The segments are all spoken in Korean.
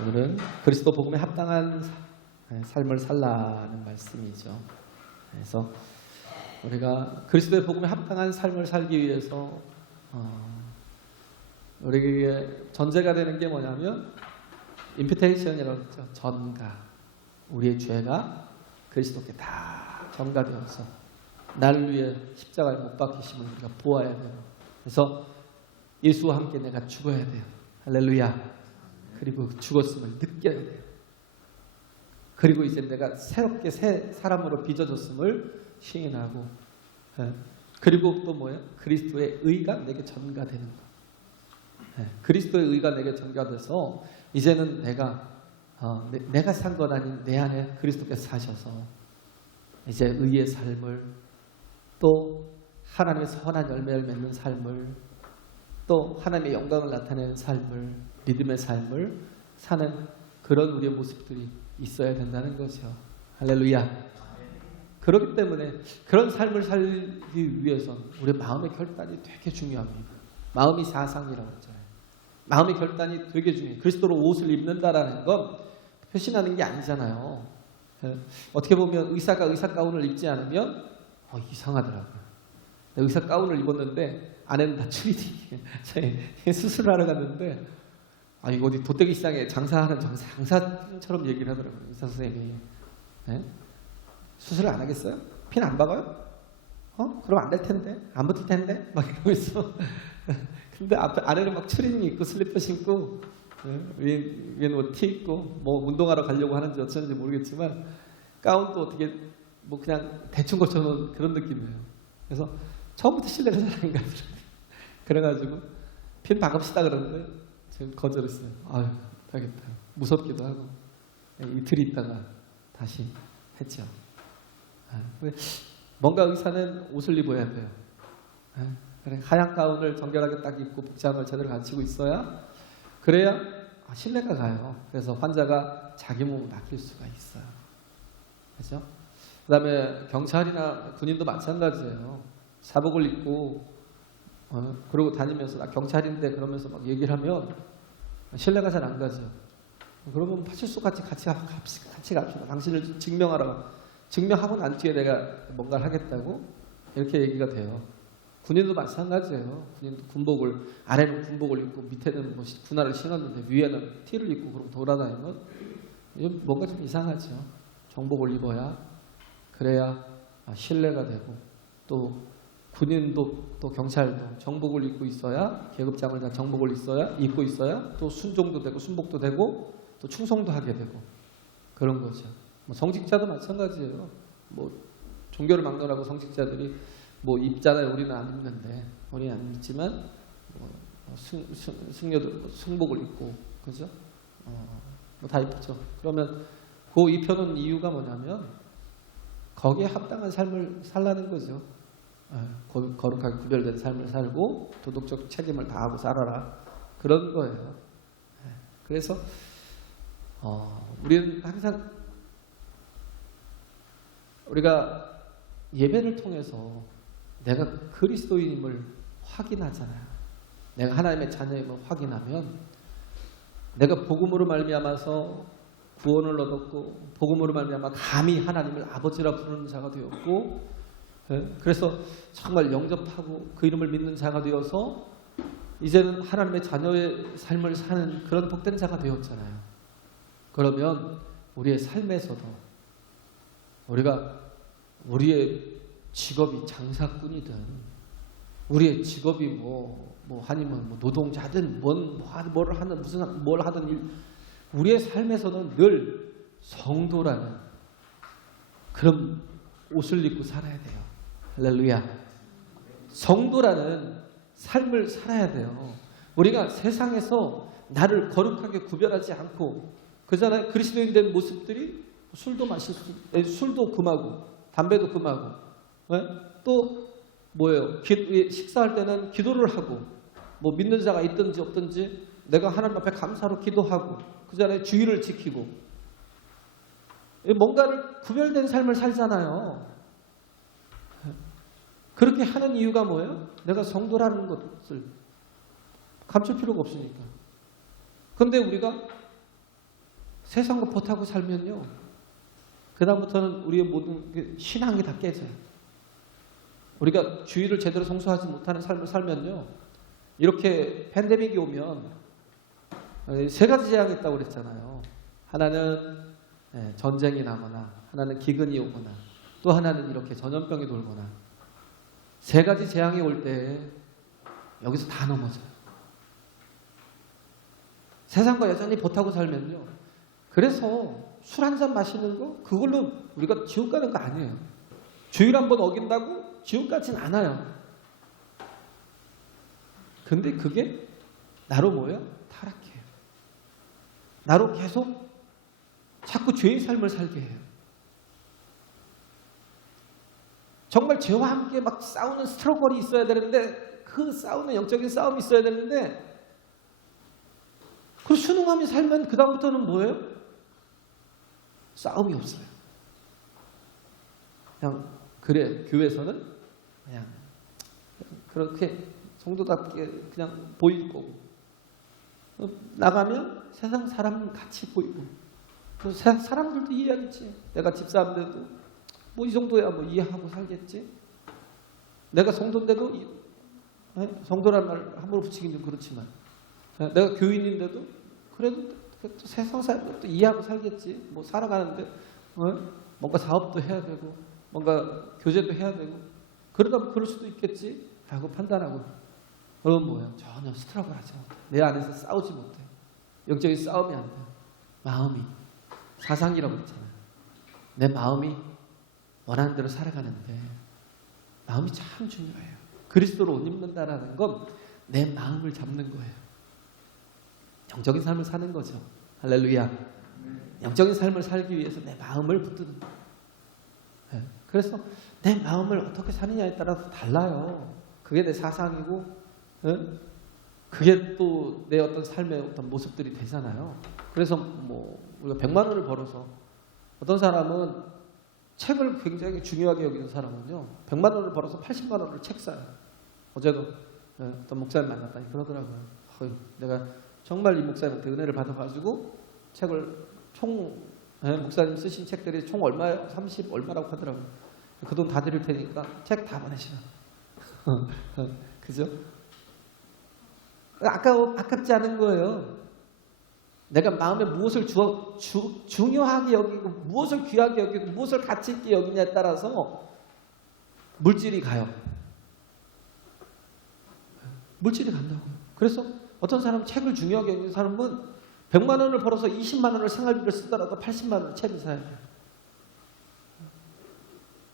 오늘은 그리스도 복음에 합당한 삶을 살라는 말씀이죠. 그래서 우리가 그리스도의 복음에 합당한 삶을 살기 위해서 우리에게 전제가 되는 게 뭐냐면 임피테이션이라고 했죠. 전가. 우리의 죄가 그리스도께 다 전가되어서 나를 위해 십자가에 못 박히심을 우리가 보아야 돼요. 그래서 예수와 함께 내가 죽어야 돼요. 할렐루야. 그리고 죽었음을 느껴야 돼요. 그리고 이제 내가 새롭게 새 사람으로 빚어졌음을 시인하고, 그리고 또 뭐예요? 그리스도의 의가 내게 전가되는 거. 그리스도의 의가 내게 전가돼서 이제는 내가 산 건 아닌 내 안에 그리스도께서 사셔서 이제 의의 삶을, 또 하나님의 선한 열매를 맺는 삶을, 또 하나님의 영광을 나타내는 삶을, 믿음의 삶을 사는 그런 우리의 모습들이 있어야 된다는 거죠. 할렐루야. 그렇기 때문에 그런 삶을 살기 위해서 우리 마음의 결단이 되게 중요합니다. 마음이 사상이라고 했잖아요. 마음의 결단이 되게 중요해요. 그리스도로 옷을 입는다라는 건 표신하는 게 아니잖아요. 어떻게 보면 의사가 의사 가운을 입지 않으면 이상하더라고요. 의사 가운을 입었는데 안에는 다 추리디. 수술을 하러 갔는데 이거 어디 도떼기 시장에 장사하는 장사처럼 얘기를 하더라고요. 의사 선생님이. 수술을 안 하겠어요? 피는 안 박아요? 그럼 안 될 텐데? 안 붙을 텐데? 막 이러고 있어. 근데 안에는 막 추리닝 입고 슬리퍼 신고 위에 뭐 티 입고 뭐 운동하러 가려고 하는지 어쩐지 모르겠지만 가운도 어떻게 뭐 그냥 대충 고쳐놓은 그런 느낌이에요. 그래서 처음부터 신뢰가 잘 안 가더라고요. 그래가지고 핀 박읍시다 그러는데 지금 거절했어요. 알겠다. 무섭기도 하고 이틀 있다가 다시 했죠. 뭔가 의사는 옷을 입어야 돼요. 하얀 가운을 정결하게 딱 입고 복장을 제대로 갖추고 있어야, 그래야 신뢰가 가요. 그래서 환자가 자기 몸을 맡길 수가 있어요. 그렇죠? 그 다음에 경찰이나 군인도 마찬가지예요. 사복을 입고 그러고 다니면서 나 경찰인데 그러면서 막 얘기를 하면 신뢰가 잘 안 가죠. 그러면 파출소 같이 갑시다. 당신을 증명하고 난 뒤에 내가 뭔가를 하겠다고 이렇게 얘기가 돼요. 군인도 마찬가지예요. 군인도 아래는 군복을 입고 밑에는 뭐 군화를 신었는데 위에는 티를 입고 그러고 돌아다니면 뭔가 좀 이상하죠. 정복을 입어야, 그래야 신뢰가 되고, 또 군인도 또 경찰도 정복을 입고 있어야, 계급장을 다 정복을 입고 있어야 또 순종도 되고 순복도 되고 또 충성도 하게 되고 그런 거죠. 뭐 성직자도 마찬가지예요. 뭐 종교를 막론하고 성직자들이 뭐 입잖아요. 우리는 안 입는데, 우리는 안 입지만 승려들 승복을 입고, 그죠? 뭐 다 입죠. 그러면 그 입혀놓은 이유가 뭐냐면 거기에 합당한 삶을 살라는 거죠. 거룩하게 구별된 삶을 살고 도덕적 책임을 다하고 살아라, 그런 거예요. 그래서 우리는 항상 우리가 예배를 통해서 내가 그리스도인임을 확인하잖아요. 내가 하나님의 자녀임을 확인하면 내가 복음으로 말미암아서 구원을 얻었고, 복음으로 말미암아 감히 하나님을 아버지라 부르는 자가 되었고, 그래서 정말 영접하고 그 이름을 믿는 자가 되어서 이제는 하나님의 자녀의 삶을 사는 그런 복된 자가 되었잖아요. 그러면 우리의 삶에서도 우리의 직업이 장사꾼이든, 우리의 직업이 아니면 뭐 노동자든 뭘 하든 우리의 삶에서는 늘 성도라는 그런 옷을 입고 살아야 돼요. 할렐루야. 성도라는 삶을 살아야 돼요. 우리가 세상에서 나를 거룩하게 구별하지 않고, 그잖아요. 그리스도인 된 모습들이 술도 금하고 담배도 금하고, 또 뭐예요? 식사할 때는 기도를 하고, 뭐 믿는 자가 있든지 없든지 내가 하나님 앞에 감사로 기도하고, 그잖아요. 주의를 지키고, 뭔가를 구별된 삶을 살잖아요. 그렇게 하는 이유가 뭐예요? 내가 성도라는 것을 감출 필요가 없으니까. 근데 우리가 세상과 보태고 살면요, 그다음부터는 우리의 모든 신앙이 다 깨져요. 우리가 주의를 제대로 성수하지 못하는 삶을 살면요, 이렇게 팬데믹이 오면 세 가지 재앙이 있다고 그랬잖아요. 하나는 전쟁이 나거나, 하나는 기근이 오거나, 또 하나는 이렇게 전염병이 돌거나. 세 가지 재앙이 올 때 여기서 다 넘어져요. 세상과 여전히 보태고 살면요, 그래서 술 한 잔 마시는 거, 그걸로 우리가 지옥 가는 거 아니에요. 주일 한 번 어긴다고 지옥 가진 않아요. 근데 그게 나로 뭐예요? 타락해요. 나로 계속 자꾸 죄의 삶을 살게 해요. 정말 죄와 함께 막 싸우는 스트러글이 있어야 되는데, 그 싸우는 영적인 싸움이 있어야 되는데, 그 순응함이 살면 그 다음부터는 뭐예요? 싸움이 없어요. 그냥 그래, 교회에서는 그냥 그렇게 성도답게 그냥 보일 거고, 나가면 세상 사람 같이 보이고, 사람들도 이해하겠지. 내가 집사람인데도 뭐 이 정도야 뭐 이해하고 살겠지. 내가 성도인데도, 성도란 말 함부로 붙이긴 좀 그렇지만, 내가 교인인데도 그래도 세상 사람들도 이해하고 살겠지. 뭐 살아가는데 뭔가 사업도 해야 되고, 뭔가 교제도 해야 되고, 그러다 보면 그럴 수도 있겠지 라고 판단하고, 그건 뭐예요? 전혀 스트러글 하지 못해. 내 안에서 싸우지 못해. 영적인 싸움이 안 돼. 마음이 사상이라고 했잖아요. 내 마음이 원하는 대로 살아가는데, 마음이 참 중요해요. 그리스도로 옷 입는다라는 건 내 마음을 잡는 거예요. 영적인 삶을 사는 거죠. 할렐루야. 영적인 삶을 살기 위해서 내 마음을 붙드는 거예요. 그래서 내 마음을 어떻게 사느냐에 따라서 달라요. 그게 내 사상이고, 그게 또 내 어떤 삶의 어떤 모습들이 되잖아요. 그래서 뭐 우리가 100만 원을 벌어서, 어떤 사람은 책을 굉장히 중요하게 여기는 사람은요, 100만 원을 벌어서 80만 원을 책 사요. 어제도 어떤 목사님 만났다니 그러더라고요. 내가 정말 이 목사님한테 은혜를 받아가지고 책을 목사님 쓰신 책들이 총 얼마예요? 30 얼마라고 하더라고요. 그 돈 다 드릴 테니까 책 다 보내시라. 그죠? 아깝지 않은 거예요. 내가 마음에 무엇을 중요하게 여기고, 무엇을 귀하게 여기고, 무엇을 가치 있게 여기냐에 따라서 물질이 가요. 물질이 간다고요. 그래서 어떤 사람 책을 중요하게 여기는 사람은 100만 원을 벌어서 20만 원을 생활비를 쓰더라도 80만 원을 책을 사야 돼요.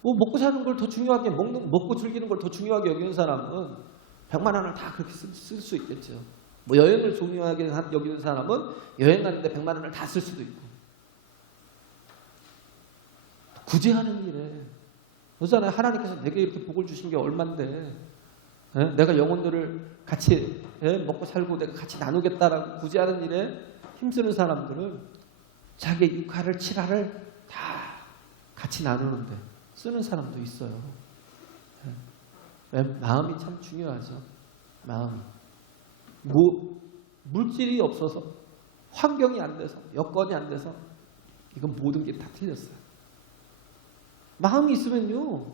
뭐 먹고 사는 걸 더 중요하게, 먹고 즐기는 걸 더 중요하게 여기는 사람은 100만 원을 다 그렇게 쓸 수 있겠죠. 뭐 여행을 중요하게 여기는 사람은 여행 가는데 100만 원을 다 쓸 수도 있고. 굳이 하는 일에, 그렇잖아요. 하나님께서 내게 이렇게 복을 주신 게 얼만데, 내가 영혼들을 같이 먹고 살고 내가 같이 나누겠다라고 굳이 하는 일에 힘쓰는 사람들은 자기의 6할을 7할을 다 같이 나누는데 쓰는 사람도 있어요. 마음이 참 중요하죠. 마음이. 물질이 없어서, 환경이 안 돼서, 여건이 안 돼서, 이건 모든 게 다 틀렸어요. 마음이 있으면요,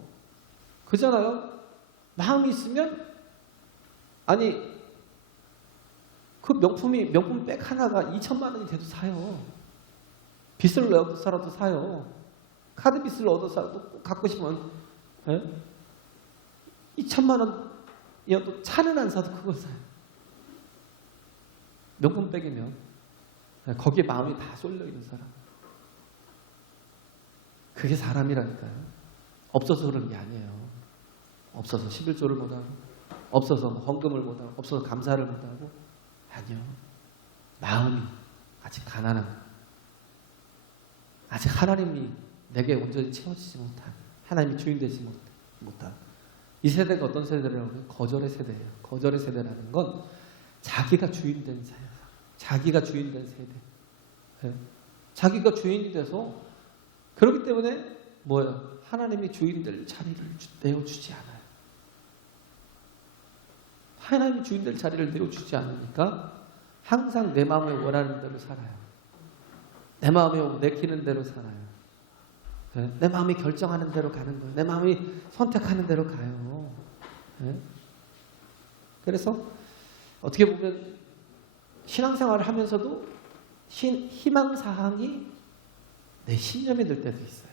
그잖아요. 마음이 있으면, 아니, 그 명품 백 하나가 2천만 원이 돼도 사요. 빚을 얻어서라도 사요. 카드 빚을 얻어서라도 갖고 싶으면 2천만 원이어도 차는 안 사도 그걸 사요. 명품 백이면 거기에 마음이 다 쏠려 있는 사람. 그게 사람이라니까요. 없어서 그런 게 아니에요. 없어서 11조를 못하고, 없어서 헌금을 못하고, 없어서 감사를 못하고, 아니요. 마음이 아직 가난한, 아직 하나님이 내게 온전히 채워지지 못한, 하나님이 주인 되지 못한 이 세대가 어떤 세대라고 해요? 거절의 세대예요. 거절의 세대라는 건 자기가 주인된 세대, 자기가 주인된 세대. 자기가 주인이 돼서, 그렇기 때문에 뭐예요? 하나님이 주인 될 자리를 내어주지 않아요. 하나님이 주인 될 자리를 내어주지 않으니까 항상 내 마음에 원하는 대로 살아요. 내 마음에 내키는 대로 살아요. 내 마음이 결정하는 대로 가는 거예요. 내 마음이 선택하는 대로 가요. 그래서 어떻게 보면 신앙생활을 하면서도 희망사항이 내 신념이 될 때도 있어요.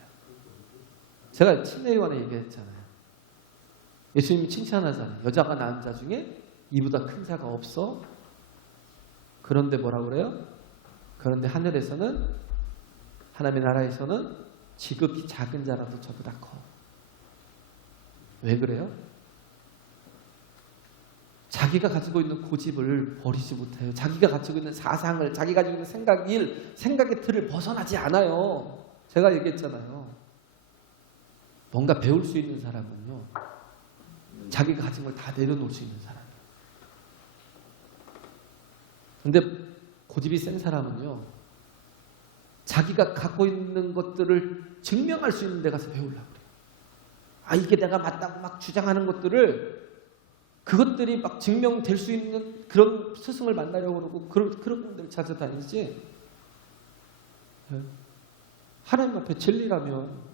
제가 침례 요한에 얘기했잖아요. 예수님이 칭찬하잖아요. 여자가 낳은 자 중에 이보다 큰 자가 없어. 그런데 뭐라고 그래요? 그런데 하늘에서는, 하나님의 나라에서는 지극히 작은 자라도 저보다 커. 왜 그래요? 자기가 가지고 있는 고집을 버리지 못해요. 자기가 가지고 있는 사상을, 자기가 가지고 있는 생각의 틀을 벗어나지 않아요. 제가 얘기했잖아요. 뭔가 배울 수 있는 사람은요, 자기가 가진 걸 다 내려놓을 수 있는 사람이에요. 근데 고집이 센 사람은요, 자기가 갖고 있는 것들을 증명할 수 있는 데 가서 배우려고 그래요. 아, 이게 내가 맞다고 막 주장하는 것들을, 그것들이 막 증명될 수 있는 그런 스승을 만나려고 그러고 그런 분들 찾아다니지. 하나님 앞에 진리라면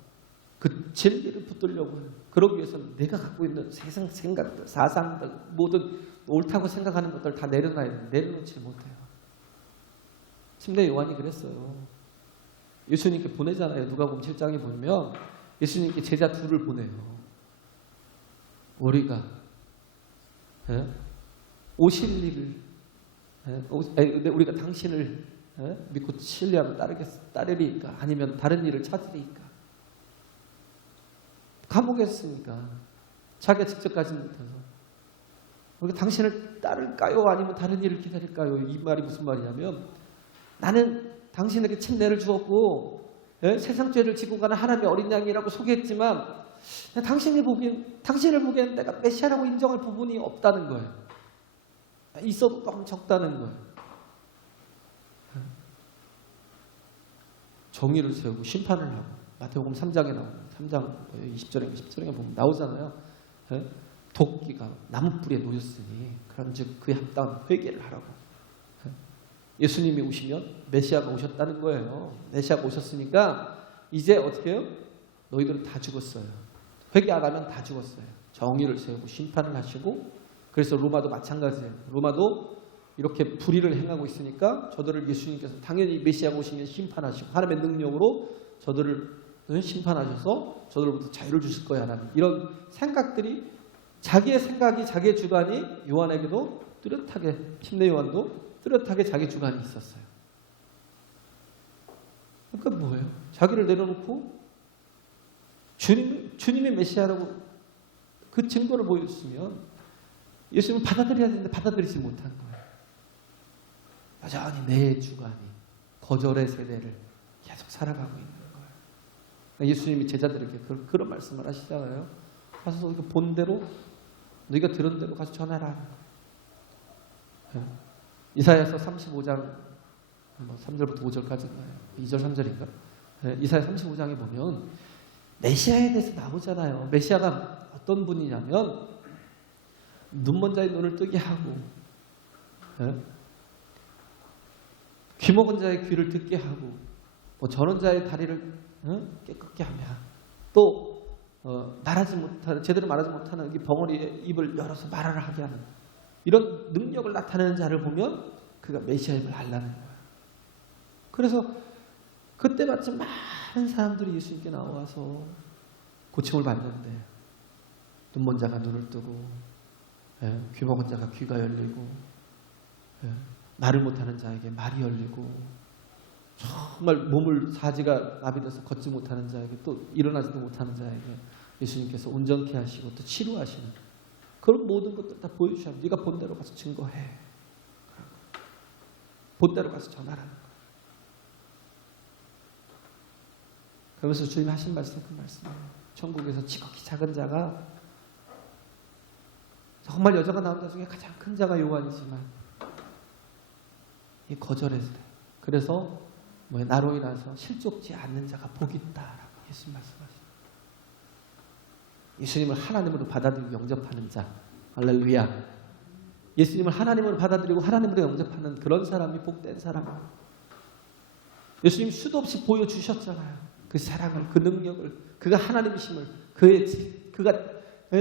그 진리를 붙들려고 해요. 그러기 위해서는 내가 갖고 있는 세상 생각들, 사상들, 모든 옳다고 생각하는 것들 다 내려놔야 돼요. 내려놓지 못해요. 침례 요한이 그랬어요. 예수님께 보내잖아요. 누가복음 7장에 보면 예수님께 제자 둘을 보내요. 우리가 오실 일을, 우리가 당신을 믿고 신뢰하면 따르리까? 아니면 다른 일을 찾으리까? 감옥에 있으니까 자기가 직접 가지 못해서 우리가 당신을 따를까요? 아니면 다른 일을 기다릴까요? 이 말이 무슨 말이냐면, 나는 당신에게 침례를 주었고 세상 죄를 지고 가는 하나님의 어린 양이라고 소개했지만 당신을 보기엔 내가 메시아라고 인정할 부분이 없다는 거예요. 있어도 너무 적다는 거예요. 정의를 세우고 심판을 하고, 마태복음 3장에 나오는 3장 20절에 보면 나오잖아요. 도끼가 나무뿌리에 놓였으니 그런즉 그에 합당한 회개를 하라고. 예수님이 오시면 메시아가 오셨다는 거예요. 메시아가 오셨으니까 이제 어떻게 해요? 너희들은 다 죽었어요. 회개 안 하면 다 죽었어요. 정의를 세우고 심판을 하시고, 그래서 로마도 마찬가지예요. 로마도 이렇게 불의를 행하고 있으니까 저들을 예수님께서 당연히 메시아가 오시면 심판하시고 하나님의 능력으로 저들을 심판하셔서 저들로부터 자유를 주실 거야 하나님. 이런 생각들이, 자기의 생각이, 자기의 주관이 요한에게도 뚜렷하게, 침례 요한도 뚜렷하게 자기 주관이 있었어요. 그러니까 뭐예요? 자기를 내려놓고 주님의 메시아라고 그 증거를 보여줬으면 예수님을 받아들여야 되는데 받아들이지 못한 거예요. 여전히 내 주관이, 거절의 세대를 계속 살아가고 있는 거예요. 그러니까 예수님이 제자들에게 그런 말씀을 하시잖아요. 가서 본 대로, 너희가 들은 대로 가서 전하라 하는 거예요. 이사야서 35장 3절부터 5절까지인가요? 2절 3절인가? 이사야 35장에 보면 메시아에 대해서 나오잖아요. 메시아가 어떤 분이냐면 눈먼 자의 눈을 뜨게 하고, 귀 먹은 자의 귀를 듣게 하고, 저런 자의 다리를 깨끗게 하며, 또 제대로 말하지 못하는 벙어리의 입을 열어서 말하라 하게 하는, 이런 능력을 나타내는 자를 보면 그가 메시아임을 알라는 거예요. 그래서 그때 마침 많은 사람들이 예수님께 나와서 고침을 받는데, 눈먼 자가 눈을 뜨고, 귀 먹은 자가 귀가 열리고, 말을 못하는 자에게 말이 열리고, 정말 몸을 사지가 마비돼서 걷지 못하는 자에게, 또 일어나지도 못하는 자에게 예수님께서 온전케 하시고 또 치료하시는, 그런 모든 것들 다 보여주셔야 돼. 네가 본 대로 가서 증거해. 본 대로 가서 전하라는 거예요. 그러면서 주님이 하신 말씀, 그 말씀이에요. 천국에서 지극히 작은 자가, 정말 여자가 나온 자 중에 가장 큰 자가 요한이지만 이 거절했어요. 그래서 나로 인해서 실족지 않는 자가 복이 있다라고 예수님 말씀하십니다. 예수님을 하나님으로 받아들이고 영접하는 자, 할렐루야. 예수님을 하나님으로 받아들이고 하나님으로 영접하는 그런 사람이 복된 사람이에요. 예수님 수도 없이 보여주셨잖아요. 그 사랑을, 그 능력을, 그가 하나님이심을, 그가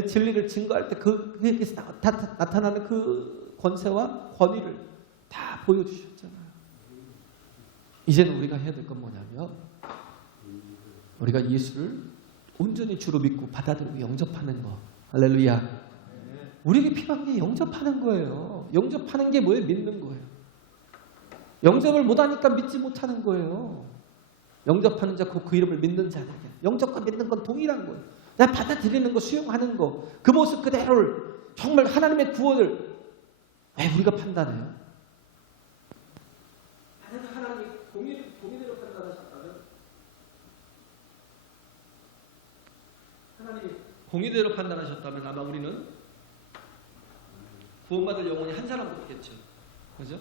진리를 증거할 때 그에게서 나타나는 그 권세와 권위를 다 보여주셨잖아요. 이제는 우리가 해야 될 건 뭐냐면 우리가 예수를 온전히 주로 믿고 받아들이고 영접하는 거. 할렐루야. 우리에게 필요한 게 영접하는 거예요. 영접하는 게 뭐예요? 믿는 거예요. 영접을 못하니까 믿지 못하는 거예요. 영접하는 자, 그 이름을 믿는 자에게. 영접과 믿는 건 동일한 거예요. 내가 받아들이는 거, 수용하는 거, 그 모습 그대로를 정말 하나님의 구원을 왜 우리가 판단해요? 만약 하나님 공의대로 판단하셨다면, 하나님이 공의대로 판단하셨다면 아마 우리는 구원받을 영혼이 한 사람도 없겠죠. 그죠?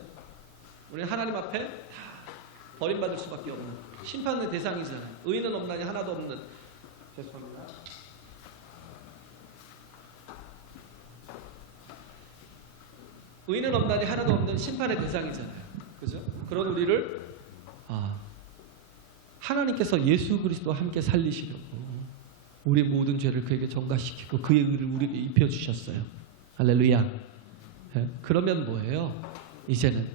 우리는 하나님 앞에 다 버림받을 수밖에 없는 심판의 대상이잖아요. 의인은 없나니 하나도 없는. 죄송합니다. 의인은 없나니 하나도 없는 심판의 대상이잖아요. 그죠? 그런 우리를 하나님께서 예수 그리스도와 함께 살리시려고 우리 모든 죄를 그에게 전가시키고 그의 의를 우리에게 입혀주셨어요. 할렐루야. 그러면 뭐예요? 이제는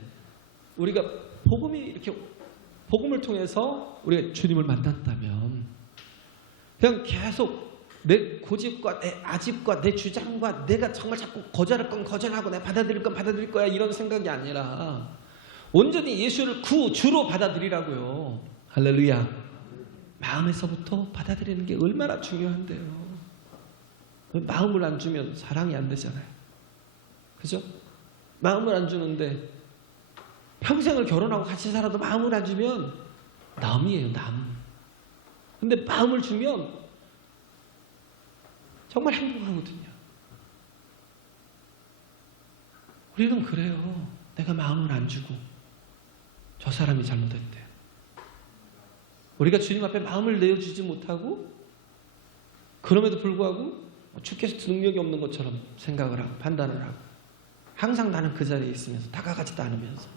우리가 복음을 통해서 우리가 주님을 만났다면 그냥 계속 내 고집과 내 아집과 내 주장과 내가 정말 자꾸 거절할 건 거절하고 내가 받아들일 건 받아들일 거야 이런 생각이 아니라 온전히 예수를 구주로 받아들이라고요. 할렐루야. 마음에서부터 받아들이는 게 얼마나 중요한데요. 마음을 안 주면 사랑이 안 되잖아요. 그죠? 마음을 안 주는데 평생을 결혼하고 같이 살아도 마음을 안 주면 남이에요, 남. 근데 마음을 주면 정말 행복하거든요. 우리는 그래요. 내가 마음을 안 주고 저 사람이 잘못했대요. 우리가 주님 앞에 마음을 내어주지 못하고 그럼에도 불구하고 주께서 능력이 없는 것처럼 생각을 하고 판단을 하고 항상 나는 그 자리에 있으면서 다가가지도 않으면서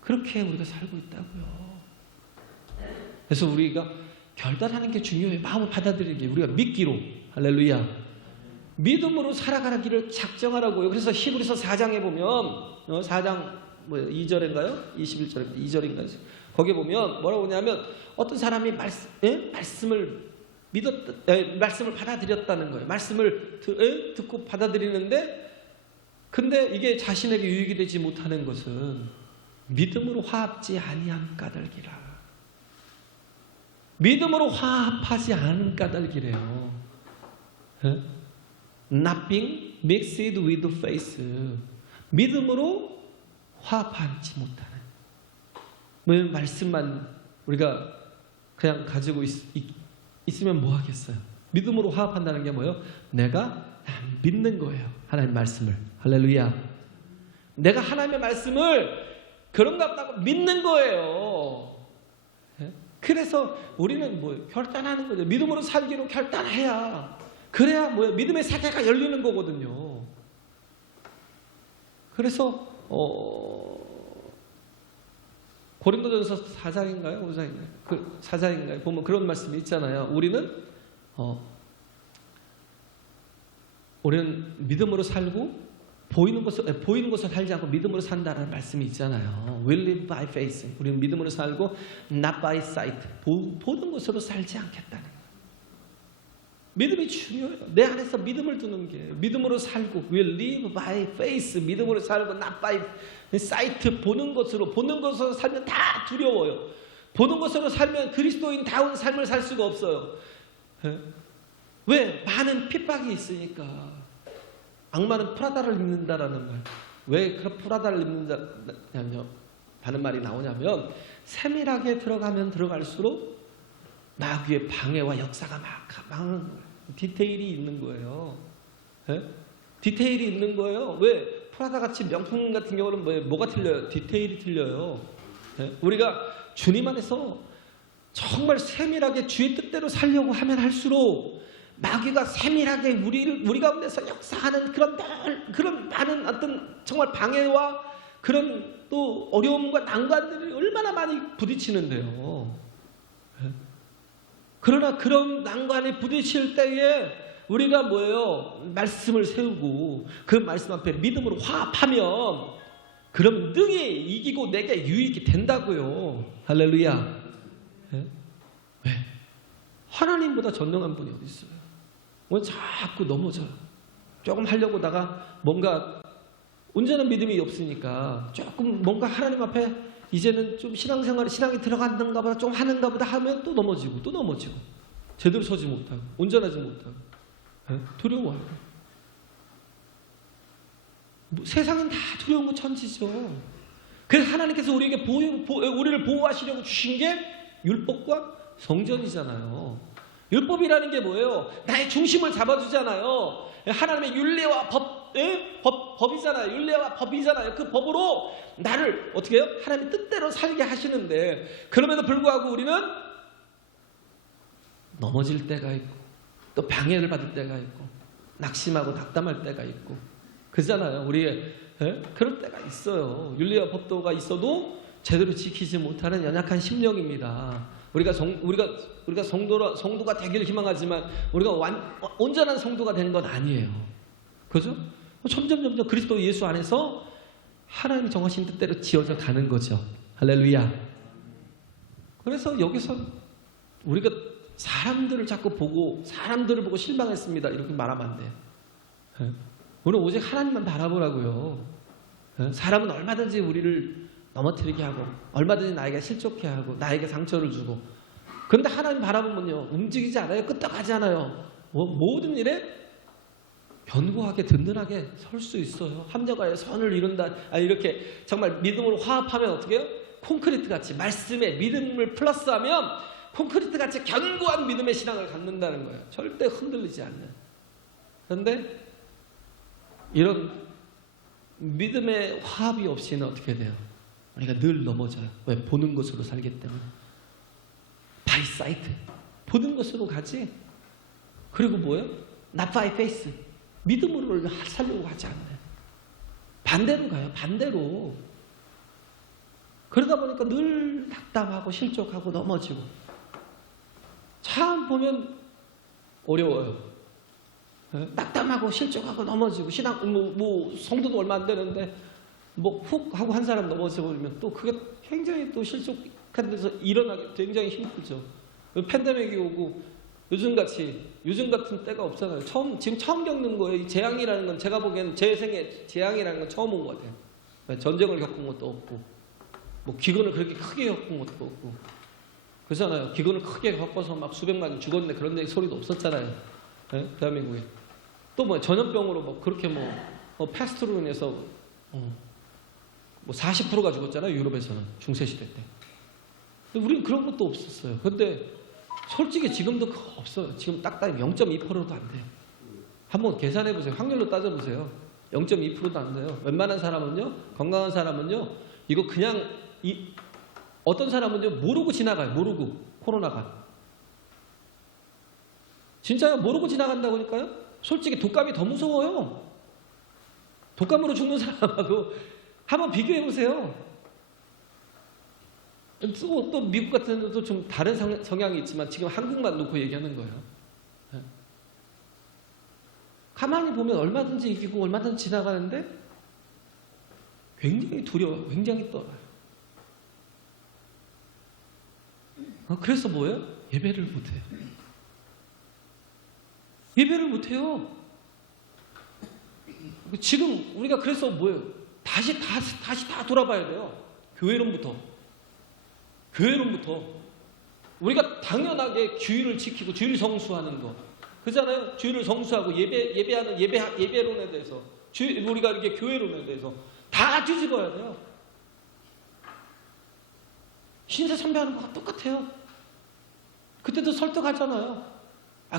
그렇게 우리가 살고 있다고요. 그래서 우리가 결단하는 게 중요해요. 마음을 받아들이는 게 우리가 믿기로 할렐루야 믿음으로 살아가기를 작정하라고요. 그래서 히브리서 4장에 보면 4장 2절인가요? 21절 2절인가요? 거기에 보면 뭐라고 하냐면 어떤 사람이 말씀을 받아들였다는 거예요. 말씀을 듣고 받아들이는데 근데 이게 자신에게 유익이 되지 못하는 것은 믿음으로 화합지 아니한 까닭이라. 믿음으로 화합하지 않은 까닭이래요. Nothing mixed with faith. 믿음으로 화합하지 못하는. 왜 말씀만 우리가 그냥 가지고 있으면 뭐 하겠어요? 믿음으로 화합한다는 게 뭐예요? 내가 믿는 거예요. 하나님 말씀을. 할렐루야. 내가 하나님의 말씀을 그런가 보다고 믿는 거예요. 그래서 우리는 뭐 결단하는 거죠. 믿음으로 살기로 결단해야 그래야 뭐예요? 믿음의 세계가 열리는 거거든요. 그래서 고린도전서 4장인가요? 5장인가요? 그 4장인가요? 보면 그런 말씀이 있잖아요. 우리는 믿음으로 살고 보이는 것을 살지 않고 믿음으로 산다는 말씀이 있잖아요. We live by faith. 우리는 믿음으로 살고 not by sight. 보는 것으로 살지 않겠다는 거예요. 믿음이 중요해요. 내 안에서 믿음을 두는 게 믿음으로 살고 We live by faith. 믿음으로 살고 not by sight. 보는 것으로 살면 다 두려워요. 보는 것으로 살면 그리스도인다운 삶을 살 수가 없어요. 왜? 많은 핍박이 있으니까. 악마는 프라다를 입는다라는 말. 왜 그런 프라다를 입는다냐면 하는 말이 나오냐면 세밀하게 들어가면 들어갈수록 마귀의 방해와 역사가 막 디테일이 있는 거예요. 디테일이 있는 거예요. 왜? 프라다 같이 명품 같은 경우는 뭐가 틀려요? 디테일이 틀려요. 우리가 주님 안에서 정말 세밀하게 주의 뜻대로 살려고 하면 할수록 마귀가 세밀하게 우리 가운데서 역사하는 그런 많은 어떤 정말 방해와 그런 또 어려움과 난관들이 얼마나 많이 부딪히는데요. 그러나 그런 난관에 부딪힐 때에 우리가 뭐예요? 말씀을 세우고 그 말씀 앞에 믿음으로 화합하면 그럼 능히 이기고 내게 유익이 된다고요. 할렐루야. 왜? 하나님보다 전능한 분이 어디 있어요? 왜 자꾸 넘어져요? 조금 하려고다가 뭔가 온전한 믿음이 없으니까 조금 뭔가 하나님 앞에 이제는 좀 신앙이 들어갔는가 보다 좀 하는가 보다 하면 또 넘어지고 제대로 서지 못하고 온전하지 못하고 두려워하고 세상은 다 두려운 거 천지죠. 그래서 하나님께서 우리에게 우리를 보호하시려고 주신 게 율법과 성전이잖아요. 율법이라는 게 뭐예요? 나의 중심을 잡아주잖아요. 하나님의 율례와 법이잖아요. 율례와 법이잖아요. 그 법으로 나를 어떻게 해요? 하나님의 뜻대로 살게 하시는데 그럼에도 불구하고 우리는 넘어질 때가 있고 또 방해를 받을 때가 있고 낙심하고 낙담할 때가 있고 그잖아요. 우리의 그럴 때가 있어요. 율례와 법도가 있어도 제대로 지키지 못하는 연약한 심령입니다. 우리가 성도가 되기를 희망하지만 우리가 온전한 성도가 되는 건 아니에요. 그죠? 점점 그리스도 예수 안에서 하나님이 정하신 뜻대로 지어져 가는 거죠. 할렐루야. 그래서 여기서 우리가 사람들을 보고 실망했습니다. 이렇게 말하면 안 돼요. 우리는 오직 하나님만 바라보라고요. 사람은 얼마든지 우리를 넘어뜨리게 하고 얼마든지 나에게 실족해 하고 나에게 상처를 주고 그런데 하나님 바라보면요 움직이지 않아요. 끄떡하지 않아요. 모든 일에 견고하게 든든하게 설 수 있어요. 합력하여 선을 이룬다. 이렇게 정말 믿음으로 화합하면 어떻게 해요? 콘크리트 같이 말씀에 믿음을 플러스하면 콘크리트 같이 견고한 믿음의 신앙을 갖는다는 거예요. 절대 흔들리지 않는. 그런데 이런 믿음의 화합이 없이는 어떻게 돼요? 우리가 늘 넘어져요. 왜? 보는 것으로 살기 때문에. 바이 사이트. 보는 것으로 가지. 그리고 뭐예요? not by faith. 믿음으로 살려고 하지 않아요. 반대로 가요. 반대로. 그러다 보니까 늘 낙담하고 실족하고 넘어지고. 참 보면 어려워요. 낙담하고 실족하고 넘어지고 신앙 성도도 얼마 안 되는데 훅 하고 한 사람 넘어져 버리면 또 그게 굉장히 또 실족한 데서 일어나기 굉장히 힘들죠. 팬데믹이 오고 요즘 같은 때가 없잖아요. 지금 처음 겪는 거예요. 이 재앙이라는 건 제가 보기에는 제 생에 재앙이라는 건 처음 온 것 같아요. 전쟁을 겪은 것도 없고 기근을 그렇게 크게 겪은 것도 없고 그렇잖아요. 기근을 크게 겪어서 막 수백만이 죽었네 그런 데 소리도 없었잖아요. 네? 대한민국에. 또 전염병으로 그렇게 패스트로 인해서 40%가 죽었잖아요. 유럽에서는 중세시대 때. 근데 우리는 그런 것도 없었어요. 근데 솔직히 지금도 그거 없어요. 지금 딱딱 0.2%도 안 돼요. 한번 계산해 보세요. 확률로 따져 보세요. 0.2%도 안 돼요. 웬만한 사람은요, 건강한 사람은요, 이거 그냥 어떤 사람은요 모르고 지나가요. 모르고 코로나가. 진짜요? 모르고 지나간다고니까요? 솔직히 독감이 더 무서워요. 독감으로 죽는 사람하고 한번 비교해 보세요. 또 미국 같은 데도 좀 다른 성향이 있지만 지금 한국만 놓고 얘기하는 거예요. 가만히 보면 얼마든지 이기고 얼마든지 지나가는데 굉장히 두려워요. 굉장히 떨어요. 그래서 뭐예요? 예배를 못해요. 예배를 못해요. 지금 우리가 그래서 뭐예요? 다시 다 돌아봐야 돼요. 교회론부터 우리가 당연하게 주의를 지키고 주의를 성수하는 거 그잖아요. 주의를 성수하고 예배하는 예배론에 대해서 우리가 이렇게 교회론에 대해서 다 뒤집어야 돼요. 신세 참배하는 거가 똑같아요. 그때도 설득하잖아요.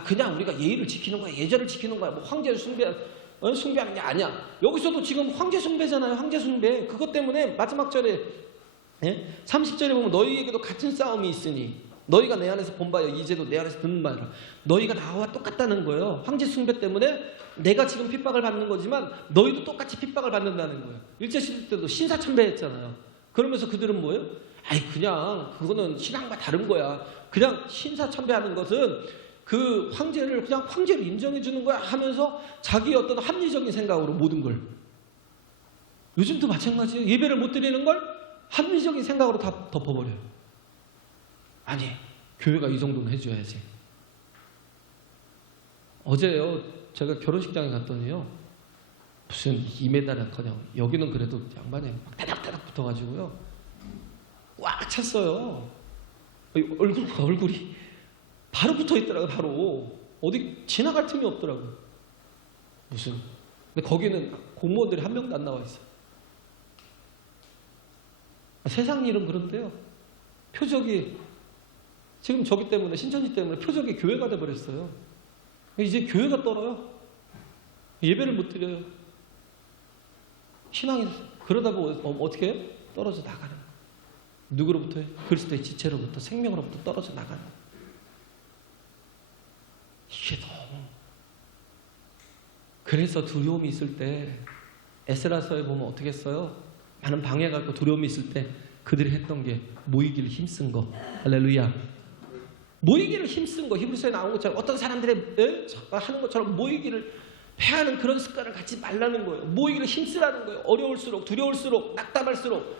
그냥 우리가 예의를 지키는 거야, 예절을 지키는 거야, 황제를 숭배하는 게 아니야. 여기서도 지금 황제 숭배잖아요. 황제 숭배. 그것 때문에 마지막 절에 30절에 보면 너희에게도 같은 싸움이 있으니 너희가 내 안에서 본 바여 이제도 내 안에서 듣는 바라. 너희가 나와 똑같다는 거예요. 황제 숭배 때문에 내가 지금 핍박을 받는 거지만 너희도 똑같이 핍박을 받는다는 거예요. 일제시대 때도 신사참배했잖아요. 그러면서 그들은 뭐예요? 아이 그냥 그거는 신앙과 다른 거야. 그냥 신사참배하는 것은 그 황제를 그냥 황제로 인정해 주는 거야 하면서 자기의 어떤 합리적인 생각으로 모든 걸. 요즘도 마찬가지예요. 예배를 못 드리는 걸 합리적인 생각으로 다 덮어버려요. 아니, 교회가 이 정도는 해줘야지. 어제요, 제가 결혼식장에 갔더니요, 무슨 2m나 커녕, 여기는 그래도 양반이 막 따닥따닥 붙어가지고요, 꽉 찼어요. 얼굴이 바로 붙어 있더라고요, 바로. 어디 지나갈 틈이 없더라고요. 무슨. 근데 거기는 공무원들이 한 명도 안 나와 있어요. 세상 일은 그런데요, 표적이 지금 저기 때문에 신천지 때문에 표적이 교회가 돼버렸어요. 이제 교회가 떨어요. 예배를 못 드려요. 신앙이 그러다 보면 어떻게 해요? 떨어져 나가는 거예요. 누구로부터요? 그리스도의 지체로부터 생명으로부터 떨어져 나가는 거예요. 이게 너무 그래서 두려움이 있을 때 에스라서에 보면 어떻게 했어요? 많은 방해가 있고 두려움이 있을 때 그들이 했던 게 모이기를 힘쓴 거. 할렐루야. 모이기를 힘쓴 거, 히브리서에 나온 것처럼 어떤 사람들의 하는 것처럼 모이기를 패하는 그런 습관을 갖지 말라는 거예요. 모이기를 힘쓰라는 거예요. 어려울수록, 두려울수록, 낙담할수록.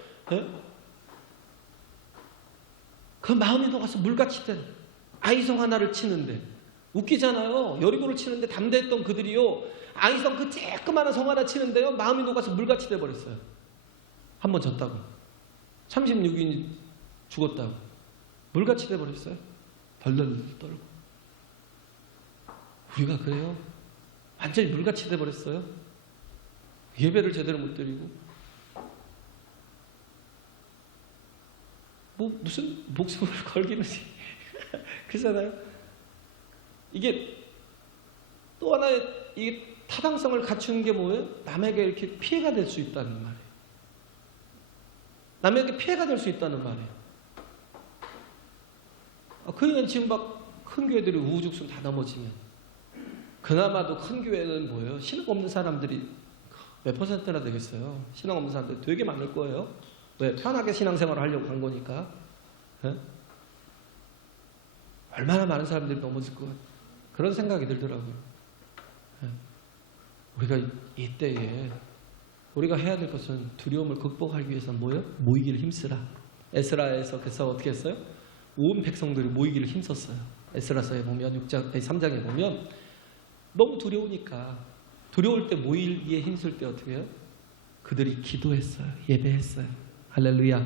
그 마음이 녹아서 물같이 된 아이성 하나를 치는데 웃기잖아요. 여리고를 치는데 담대했던 그들이요, 아이성 그 쬐끄만한 성 하나 치는데요, 마음이 녹아서 물같이 돼버렸어요. 한 번 졌다고. 36인이 죽었다고. 물같이 돼버렸어요. 덜덜 떨고. 우리가 그래요? 완전히 물같이 돼버렸어요. 예배를 제대로 못 드리고 뭐 무슨 목숨을 걸기는 그렇잖아요. 이게 또 하나의 이 타당성을 갖추는 게 뭐예요? 남에게 이렇게 피해가 될 수 있다는 말이에요. 남에게 피해가 될 수 있다는 말이에요. 그러니까 지금 막 큰 교회들이 우후죽순 다 넘어지면 그나마도 큰 교회는 뭐예요? 신앙 없는 사람들이 몇 퍼센트나 되겠어요? 신앙 없는 사람들이 되게 많을 거예요. 왜? 편하게 신앙생활을 하려고 간 거니까. 네? 얼마나 많은 사람들이 넘어질 것 같아요. 그런 생각이 들더라고요. 네? 우리가 이때에 우리가 해야 될 것은 두려움을 극복하기 위해서는 뭐예요? 모이기를 힘쓰라. 에스라에서 그래서 어떻게 했어요? 온 백성들이 모이기를 힘썼어요. 에스라서에 보면 3장에 보면 너무 두려우니까 두려울 때 모이기에 힘쓸 때 어떻게 해요? 그들이 기도했어요. 예배했어요. 할렐루야.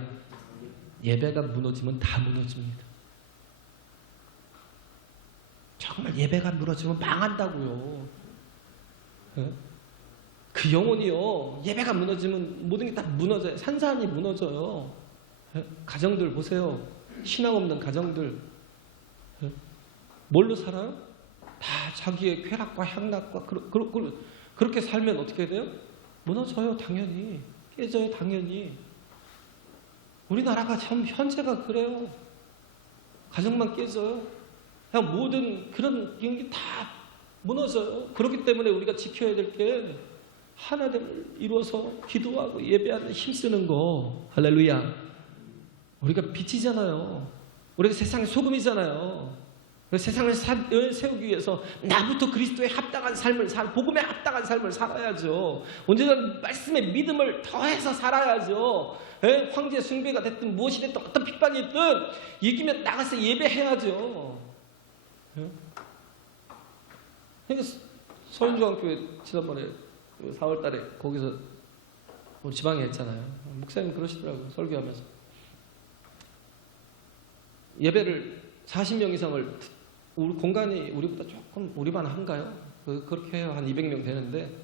예배가 무너지면 다 무너집니다. 정말 예배가 무너지면 망한다고요. 그 영혼이요, 예배가 무너지면 모든 게 다 무너져요. 산산이 무너져요. 가정들 보세요. 신앙 없는 가정들 뭘로 살아요? 다 자기의 쾌락과 향락과 그렇게 살면 어떻게 돼요? 무너져요. 당연히. 깨져요. 당연히. 우리나라가 참 현재가 그래요. 가정만 깨져요. 그냥 모든 그런 게 다 무너져요. 그렇기 때문에 우리가 지켜야 될 게 하나됨을 이루어서 기도하고 예배하는 힘쓰는 거. 할렐루야. 우리가 빛이잖아요. 우리가 세상의 소금이잖아요. 세상을 세우기 위해서 나부터 그리스도에 합당한 삶을 복음에 합당한 삶을 살아야죠. 언제든 말씀의 믿음을 더해서 살아야죠. 황제 숭배가 됐든 무엇이 됐든 어떤 핍박이 있든 이기면 나가서 예배해야죠. 그러니까 서울중앙교회 지난번에 4월달에 거기서 우리 지방에 했잖아요. 목사님 그러시더라고요. 설교하면서 예배를 40명 이상을 우리 공간이 우리보다 조금 우리만 한가요? 그렇게 해요. 한 200명 되는데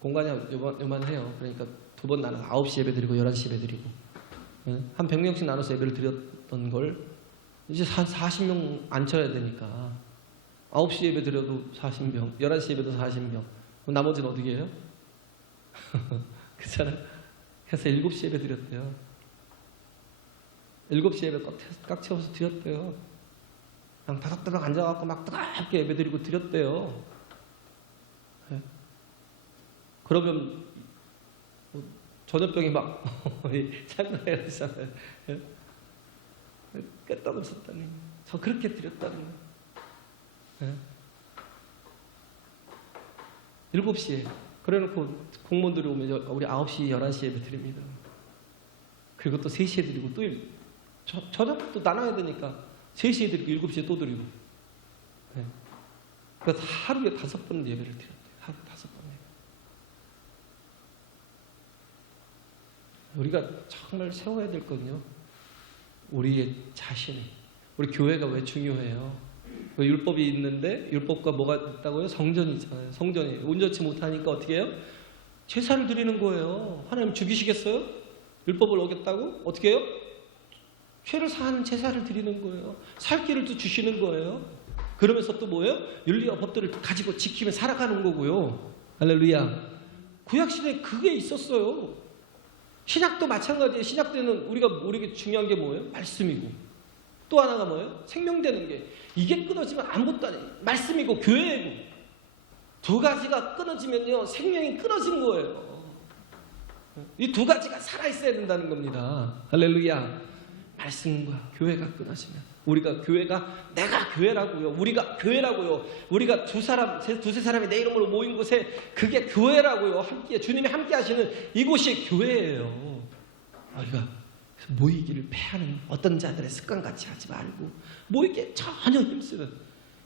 공간이 요만해요. 그러니까 두 번 나눠서 9시 예배 드리고 11시 예배 드리고 한 100명씩 나눠서 예배를 드렸던 걸 이제 한 40명 앉혀야 되니까 9시 예배 드려도 40명, 11시 예배도 40명. 나머지는 어떻게 해요? 그렇잖아요. 그래서 7시 예배 드렸대요. 7시 예배 꽉 채워서 드렸대요. 그냥 다닥다닥 앉아갖고 막 뜨겁게 예배드리고 드렸대요. 예. 그러면 전염병이 막 장난이 아니잖아요. 예. 끄떡없었다니. 저 그렇게 드렸다는 거예요. 예. 7시에 그래놓고 공무원들이 오면 우리 9시, 11시에 예배 드립니다. 그리고 또 3시에 드리고 또 저녁 또 나눠야 되니까 3시에 드리고 7시에 또 드리고. 네. 그래서 하루에 5번 예배를 드렸대요. 하루 5번 예배. 우리가 정말 세워야 될 건요, 우리의 자신이. 우리 교회가 왜 중요해요? 율법이 있는데 율법과 뭐가 있다고요? 성전이 있잖아요. 성전이 온전치 못하니까 어떻게 해요? 제사를 드리는 거예요. 하나님 죽이시겠어요? 율법을 어겼다고? 어떻게 해요? 죄를 사하는 제사를 드리는 거예요. 살 길을 또 주시는 거예요. 그러면서 또 뭐예요? 윤리와 법들을 가지고 지키며 살아가는 거고요. 할렐루야. 구약시대에 그게 있었어요. 신약도 마찬가지예요. 신약 때는 우리에게 중요한 게 뭐예요? 말씀이고, 또 하나가 뭐예요? 생명되는 게. 이게 끊어지면 아무것도 아니에요. 말씀이고 교회이고. 두 가지가 끊어지면요, 생명이 끊어진 거예요. 이 두 가지가 살아있어야 된다는 겁니다. 할렐루야. 말씀과 교회가 끊어지면, 내가 교회라고요. 우리가 교회라고요. 우리가 두세 사람이 내 이름으로 모인 곳에 그게 교회라고요. 함께, 주님이 함께 하시는 이곳이 교회예요. 우리가 모이기를 패하는 어떤 자들의 습관같이 하지 말고, 모이기에 전혀 힘쓰는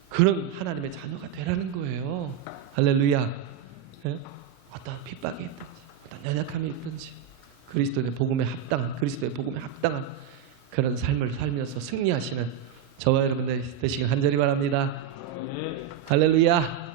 그런 하나님의 자녀가 되라는 거예요. 할렐루야. 네? 어떤 핍박이 있든지, 어떤 연약함이 있든지, 그리스도의 복음에 합당한 그런 삶을 살면서 승리하시는 저와 여러분들 되시길 간절히 바랍니다. 할렐루야.